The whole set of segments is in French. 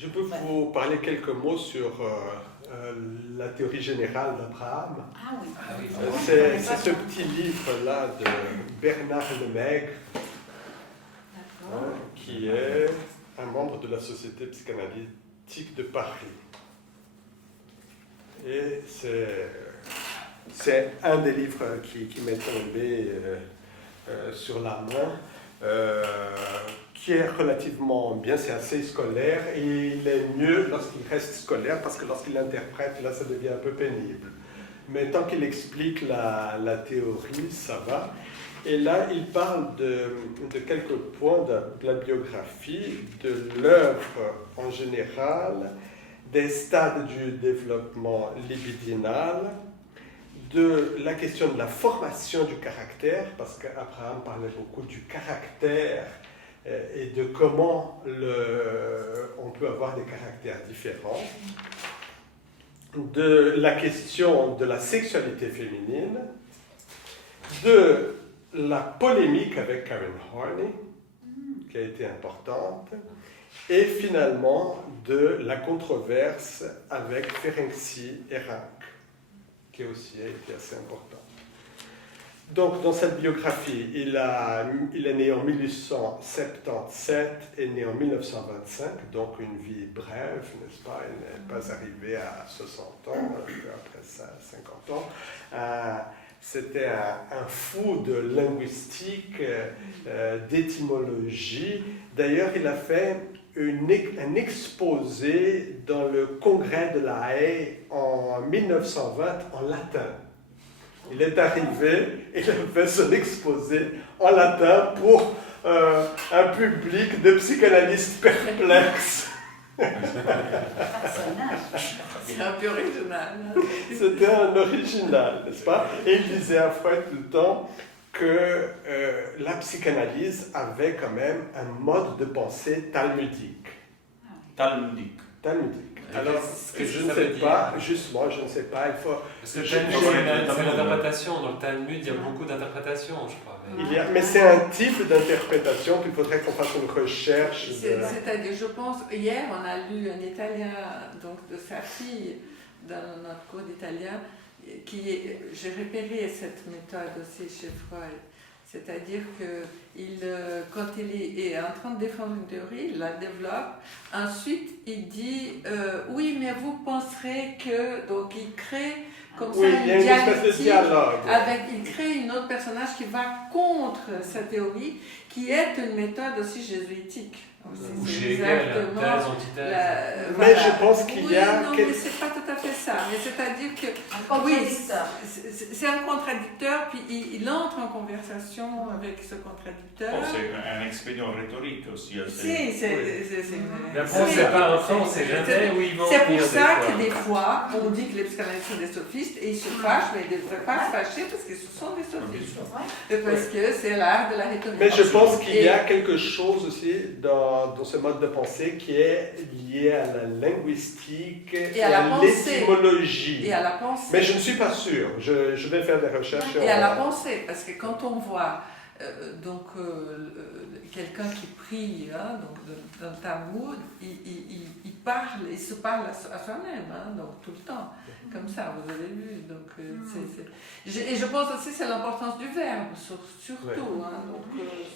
Je peux vous parler quelques mots sur la théorie générale d'Abraham. Ah oui. Ah oui, C'est ce petit livre-là de Bernard Lemaigre, D'accord. qui est un membre de la Société psychanalytique de Paris. Et c'est un des livres qui m'est tombé sur la main, qui est relativement bien, c'est assez scolaire, et il est mieux lorsqu'il reste scolaire, parce que lorsqu'il interprète, là, ça devient un peu pénible. Mais tant qu'il explique la théorie, ça va. Et là, il parle de quelques points de la biographie, de l'œuvre en général, des stades du développement libidinal, de la question de la formation du caractère, parce qu'Abraham parlait beaucoup du caractère et de comment on peut avoir des caractères différents, de la question de la sexualité féminine, de la polémique avec Karen Horney, qui a été importante, et finalement de la controverse avec Ferenczi et Rank, qui aussi a été assez importante. Donc, dans cette biographie, il est né en 1877 et né en 1925, donc une vie brève, n'est-ce pas? Il n'est pas arrivé à 60 ans, après ça, 50 ans. C'était un fou de linguistique, d'étymologie. D'ailleurs, il a fait un exposé dans le congrès de La Haye en 1920 en latin. Il est arrivé et il a fait son exposé en latin pour un public de psychanalystes perplexes. C'est un peu original. C'était un original, n'est-ce pas? Et il disait à Freud tout le temps que la psychanalyse avait quand même un mode de pensée talmudique. Talmudique. Alors, je ne sais pas, justement, je ne sais pas, il faut... Parce que c'est l'interprétation, dans le Talmud, il y a beaucoup d'interprétations, je crois. Mais c'est un type d'interprétation qu'il faudrait qu'on fasse une recherche. C'est-à-dire, je pense, hier, on a lu un Italien, donc de sa fille, dans notre cours d'italien, j'ai repéré cette méthode aussi chez Freud. C'est-à-dire que quand il est en train de défendre une théorie, il la développe. Ensuite, il dit oui, mais vous penserez que. Donc, il crée comme ça une dialectique. Il crée un autre personnage qui va contre sa théorie, qui est une méthode aussi jésuitique. Ou chez Hegel, thèse, antithèse. Mais je pense qu'il y a... Non, mais c'est pas tout à fait ça. Mais c'est-à-dire que... c'est un contradicteur, puis il entre en conversation avec ce contradicteur. C'est un expédient rhétorique aussi. Si, c'est... Mais après, on ne sait pas, enfin, on ne sait jamais où ils vont. C'est pour ça que des fois, on dit que les psychanalystes sont des sophistes, et ils se fâchent, mais ils ne devraient pas se fâcher parce qu'ils sont des sophistes. Parce que c'est l'art de la rhétorique. Mais je pense qu'il y a quelque chose aussi dans ce mode de pensée qui est lié à la linguistique et à l'étymologie. Et à la pensée. Mais je ne suis pas sûr. Je vais faire des recherches. Et à la pensée, parce que quand on voit quelqu'un qui prie dans le Talmud, il se parle à soi-même, donc tout le temps, comme ça, vous avez vu. Donc, et je pense aussi que c'est l'importance du verbe, surtout.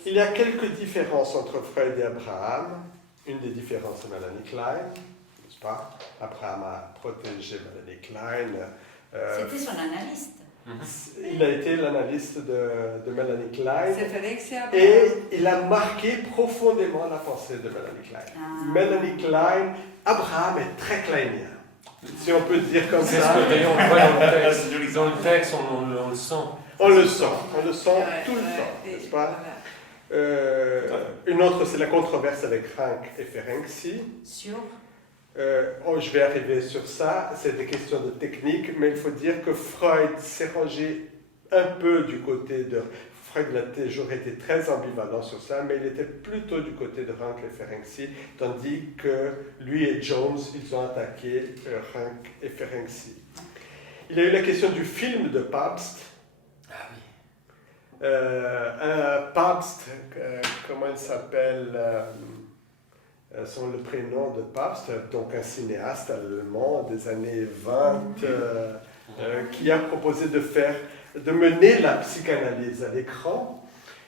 Il y a quelques différences entre Freud et Abraham. Une des différences, c'est Melanie Klein, n'est-ce pas? Abraham a protégé Melanie Klein. C'était son analyste. Il a été l'analyste de Melanie Klein. C'est et il a marqué profondément la pensée de Melanie Klein. Melanie Klein, Abraham est très kleinien, si on peut dire comme ça. C'est ce que d'ailleurs on voit dans le texte, on le sent. On le sent tout le temps, n'est-ce pas? Une autre, c'est la controverse avec Rank et Ferenczi. Je vais arriver sur ça, c'est des questions de technique, mais il faut dire que Freud s'est rangé un peu du côté de... Freud a toujours été très ambivalent sur ça, mais il était plutôt du côté de Rank et Ferenczi, tandis que lui et Jones, ils ont attaqué Rank et Ferenczi. Il y a eu la question du film de Pabst. Un Pabst, comment il s'appelle sont le prénom de Pabst, donc un cinéaste allemand des années 20 qui a proposé de mener la psychanalyse à l'écran.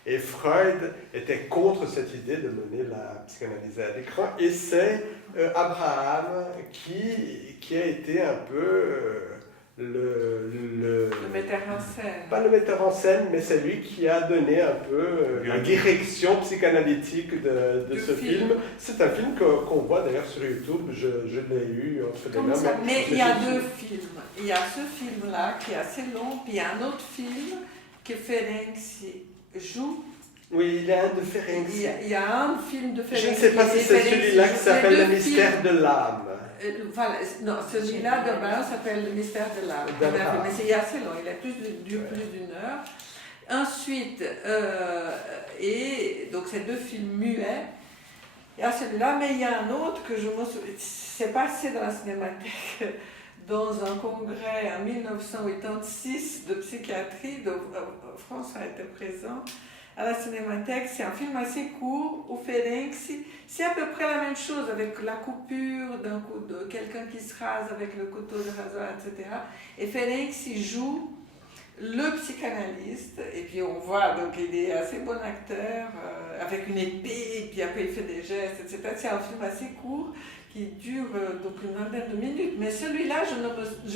Et Freud était contre cette idée de mener la psychanalyse à l'écran. Et c'est Abraham qui a été un peu le metteur en scène. Pas le metteur en scène, mais c'est lui qui a donné un peu la direction psychanalytique de ce film. C'est un film qu'on voit d'ailleurs sur YouTube. Je l'ai eu entre les mains. Mais il y a deux films. Il y a ce film-là qui est assez long, puis il y a un autre film que Ferenczi joue. Oui, il y a un de Ferenczi. Il y a un film de Ferenczi. Je ne sais pas si c'est celui-là qui s'appelle Le mystère de l'âme. Voilà, non, celui-là de base s'appelle Le mystère de l'âme. Mais c'est assez long, il dure plus d'une heure. Ensuite, et donc c'est deux films muets. Il y a celui-là, mais il y a un autre que je me souviens, c'est passé dans la cinémathèque dans un congrès en 1986 de psychiatrie, donc François était présent à la cinémathèque. C'est un film assez court où Ferenczi, c'est à peu près la même chose avec la coupure d'un coup de quelqu'un qui se rase avec le couteau de rasoir, etc. Et Ferenczi joue le psychanalyste, et puis on voit, donc il est assez bon acteur, avec une épée, et puis après il fait des gestes, etc. C'est un film assez court qui dure donc une vingtaine de minutes, mais celui-là je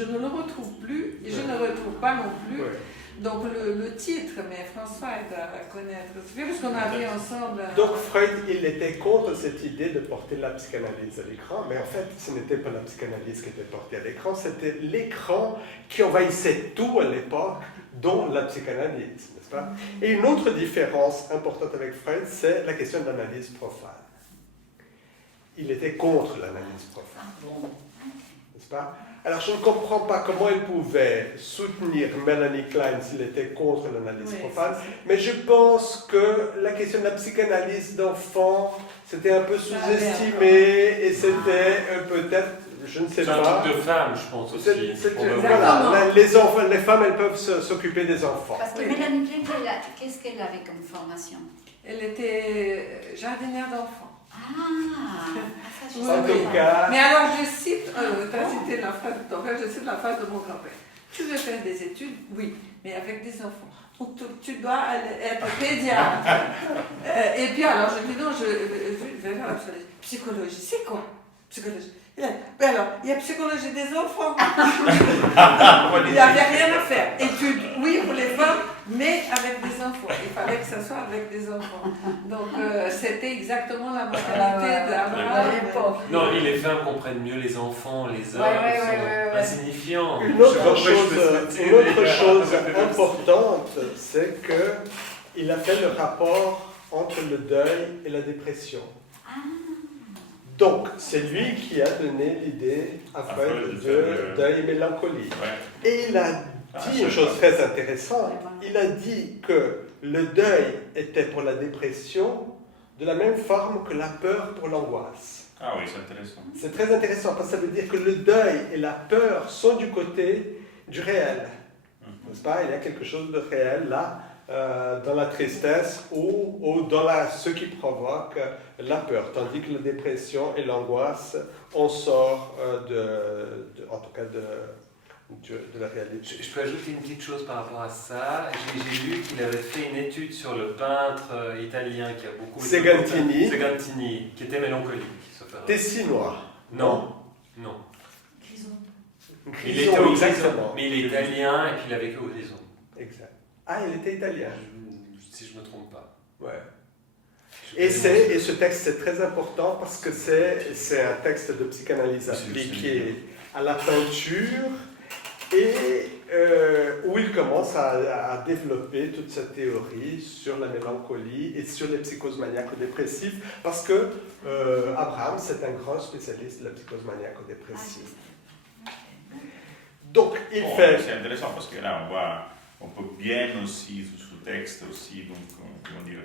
ne le retrouve plus, et je ne le retrouve pas non plus. Ouais. Donc le titre, mais François aide à connaître, parce qu'on a vu ensemble... Donc Freud, il était contre cette idée de porter la psychanalyse à l'écran, mais en fait, ce n'était pas la psychanalyse qui était portée à l'écran, c'était l'écran qui envahissait tout à l'époque, dont la psychanalyse, n'est-ce pas? Et une autre différence importante avec Freud, c'est la question de l'analyse profane. Il était contre l'analyse profane, n'est-ce pas? Alors, je ne comprends pas comment il pouvait soutenir Melanie Klein s'il était contre l'analyse profane, mais je pense que la question de la psychanalyse d'enfant, c'était un peu sous-estimé et c'était peut-être, je ne sais pas... C'est un truc de femme, je pense aussi. Voilà, les femmes, elles peuvent s'occuper des enfants. Parce que Melanie Klein, qu'est-ce qu'elle avait comme formation? Elle était jardinière d'enfants. En tout cas... Mais alors je cite, tu as cité la phrase de ton père, je cite la phrase de mon grand-père. Tu veux faire des études? Oui, mais avec des enfants. Donc tu dois être pédiatre. Et puis alors je dis non, je vais faire la psychologie. Psychologie, c'est quoi? Psychologie. Ben alors, il y a psychologie des enfants. Il n'y avait rien à faire. Études, oui, pour les femmes, mais avec des enfants. Il fallait que ça soit avec des enfants. Donc, c'était exactement la mentalité d'Abraham. Non, et les femmes comprennent mieux les enfants, les hommes, sont insignifiants. Une autre chose importante, c'est qu'il a fait le rapport entre le deuil et la dépression. Donc, c'est lui qui a donné l'idée à Freud de deuil et mélancolie. Ouais. Et il a dit une chose très intéressante. Il a dit que le deuil était pour la dépression de la même forme que la peur pour l'angoisse. Ah oui, c'est intéressant. C'est très intéressant parce que ça veut dire que le deuil et la peur sont du côté du réel. N'est-ce pas? Il y a quelque chose de réel là. Dans la tristesse ou dans ce qui provoque la peur, tandis que la dépression et l'angoisse, on sort en tout cas de la réalité. Je peux ajouter une petite chose par rapport à ça. J'ai lu qu'il avait fait une étude sur le peintre italien qui a beaucoup... Segantini, qui était mélancolique. Tessinois. Non. Grison. Exactement. Mais il est italien et puis il a vécu au Grison. Exact. Ah, il était italien. Si je ne me trompe pas. Ouais. Et ce texte, c'est très important parce que c'est un texte de psychanalyse appliqué à la peinture et où il commence à développer toute cette théorie sur la mélancolie et sur les psychoses maniaco-dépressives parce que Abraham, c'est un grand spécialiste de la psychose maniaco-dépressive. Donc, il fait... C'est intéressant parce que là, on peut bien aussi, sur ce texte aussi, donc, comment dire,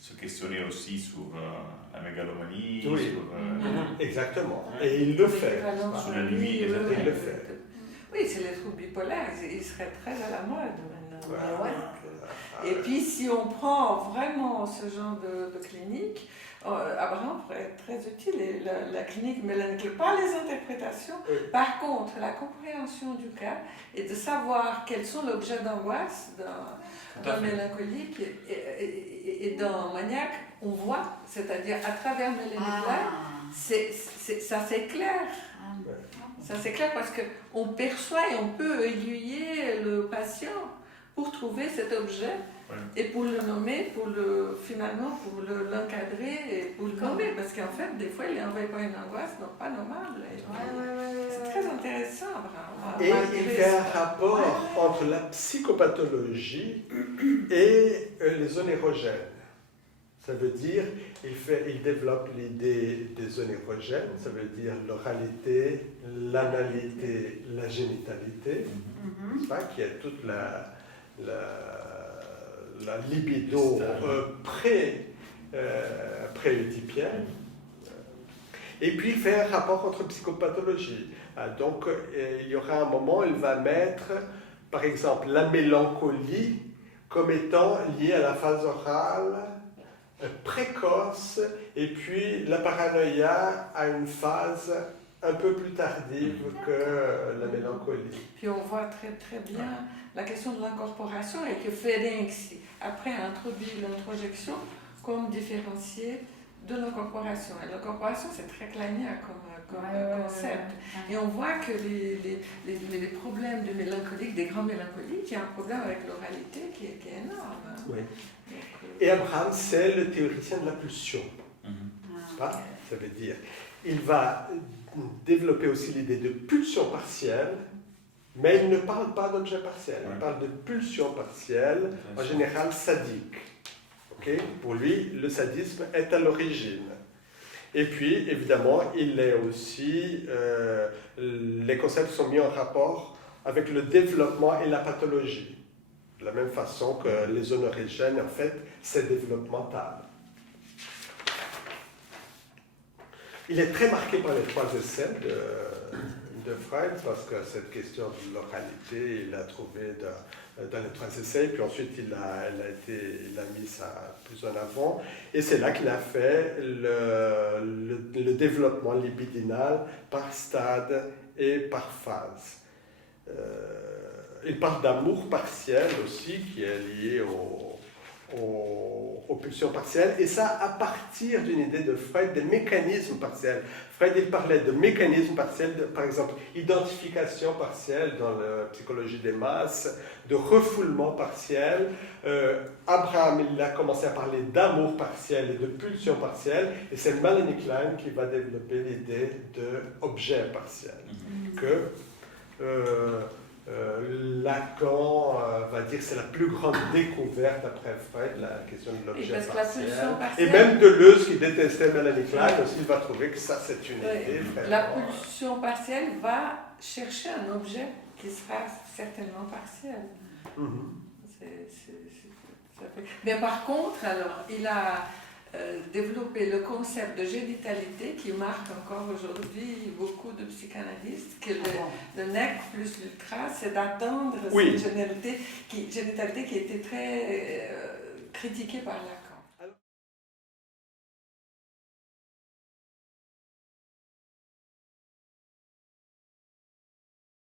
se questionner aussi sur la mégalomanie, oui. sur... Exactement. Et il le fait. Sur la limite, il le fait. Oui, c'est les troubles bipolaires, ils seraient très à la mode maintenant. Ouais. Et puis, si on prend vraiment ce genre de clinique, Abraham pourrait être très utile, et la clinique mélancolique, pas les interprétations, par contre, la compréhension du cas et de savoir quels sont l'objet d'angoisse d'un mélancolique et d'un maniaque, on voit, c'est-à-dire à travers Mélanie Klein, ça s'éclaire. Ça c'est clair parce qu'on perçoit et on peut aiguiller le patient pour trouver cet objet et pour le nommer, finalement pour l'encadrer et pour le nommer. Parce qu'en fait, des fois, il est envahi par une angoisse donc pas normale. C'est très intéressant. Et il fait un rapport entre la psychopathologie et les zones érogènes. Ça veut dire, il développe l'idée des zones érogènes, ça veut dire l'oralité, l'analité, la génitalité, qui est toute la libido pré-oedipienne. Et puis il fait un rapport entre psychopathologie. Donc il y aura un moment où il va mettre, par exemple, la mélancolie comme étant liée à la phase orale précoce, et puis la paranoïa à une phase un peu plus tardive que la mélancolie. Puis on voit très très bien la question de l'incorporation et que Ferenczi après a introduit l'introjection comme différenciée de l'incorporation. Et l'incorporation c'est très kleinien comme concept. Et on voit que les problèmes de mélancolique, des grands mélancoliques, il y a un problème avec l'oralité qui est énorme. Oui. Et Abraham, c'est le théoricien de la pulsion. Ça veut dire, il va développer aussi l'idée de pulsion partielle, mais il ne parle pas d'objet partiel, il parle de pulsion partielle, en général sadique. Pour lui, le sadisme est à l'origine. Et puis, évidemment, il est aussi, les concepts sont mis en rapport avec le développement et la pathologie. De la même façon que les zones érogènes, en fait, c'est développemental. Il est très marqué par les 3 essais de Freud, parce que cette question de l'oralité, il l'a trouvé dans les 3 essais, puis ensuite il a mis ça plus en avant, et c'est là qu'il a fait le développement libidinal par stade et par phase. Il parle d'amour partiel aussi, qui est lié aux pulsions partielles, et ça à partir d'une idée de Freud des mécanismes partiels. Freud, il parlait de mécanismes partiels, par exemple, identification partielle dans la psychologie des masses, de refoulement partiel. Abraham, il a commencé à parler d'amour partiel et de pulsion partielle, et c'est Mélanie Klein qui va développer l'idée d'objet partiel. Lacan va dire que c'est la plus grande découverte après Freud, la question de l'objet partiel. Et même Deleuze, qui détestait Mélanie Klein, aussi va trouver que ça c'est une idée. La pulsion partielle va chercher un objet qui sera certainement partiel. Mais par contre, alors, il a développé le concept de génitalité qui marque encore aujourd'hui beaucoup de psychanalystes, que le nec plus l'ultra, c'est d'attendre cette génitalité qui était très critiquée par Lacan.